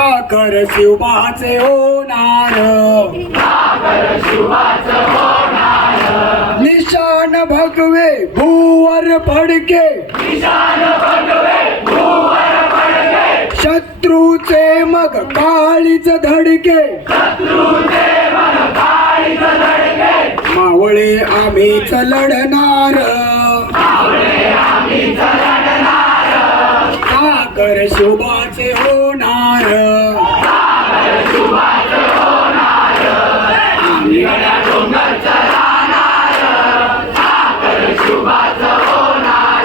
साखर शिवबाचे होणार, निशान भगवे भूवर फडके, शत्रूचे मग काळीच धडके, मावळे आम्हीच लढणार, साखर शिवबाचे होणार, आम्ही गड्या डोंगरचा राहणार, साखर शिवबाचं होणार,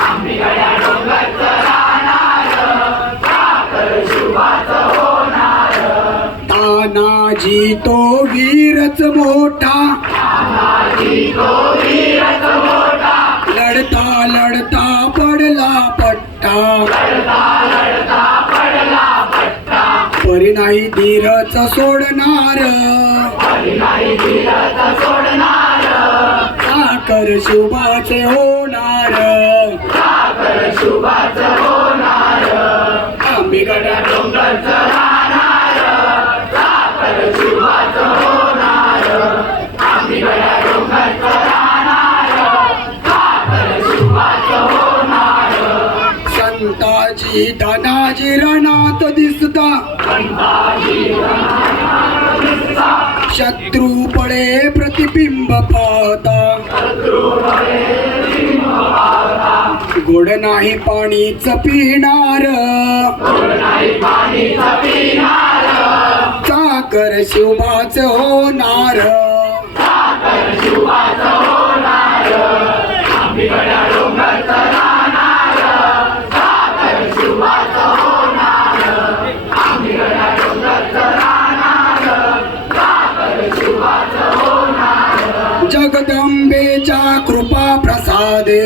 आम्ही गड्या डोंगरचा राहणार, साखर शिवबाचं होणार. तानाजी तो वीरच मोठा, लढता लढता पडला पट्टा, परी नाही धीरच सोडणार, साखर शिवबाचे होणार, आम्ही गड्या डोंगरचं राहणार, साखर शिवबाचं होणार, आम्ही गड्या डोंगरचं राहणार, साखर शिवबाचं होणार. संताजी धनाजी रणात दिसता, शत्रू पळे प्रतिबिंब पाहता, गोड नाही पाणीच पिणार, साखर शिवबाचं होणार, आम्ही गड्या डोंगरचं राहणार, साखर शिवबाचं होणार, आम्ही गड्या डोंगरचं राहणार, साखर शिवबाचं होणार. जगदंबेच्या कृपा प्रसादे,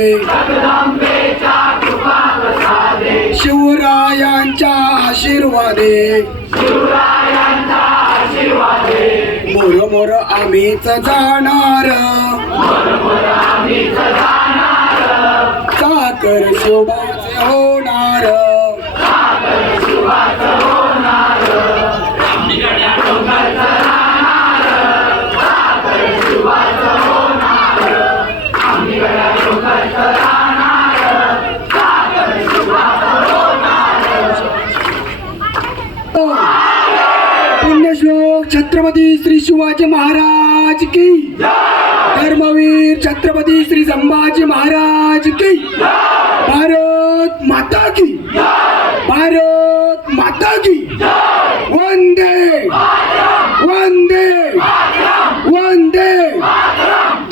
शिवरायांच्या आशीर्वादे, मोर मोर आम्हीच जाणार, साखर शिवबाचे होणार, आम्ही गड्या डोंगरचं राहणार, साखर शिवबाचं होणार, आम्ही गड्या डोंगरचं राहणार, साखर शिवबाचं होणार. पुण्यश्लोक छत्रपती श्री शिवाजी महाराज की, धर्मवीर छत्रपती श्री संभाजी महाराज की, भारत माता की, भारत माता की, वंदे वंदे वंदे,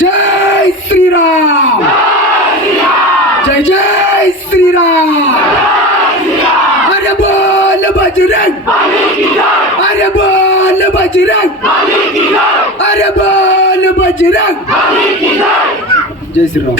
जय श्रीराम, जय जय श्रीराम. अरे बोल बजरंग, अरे बोल बजरंग, अरे बोल बजरंग. जय श्रीराम.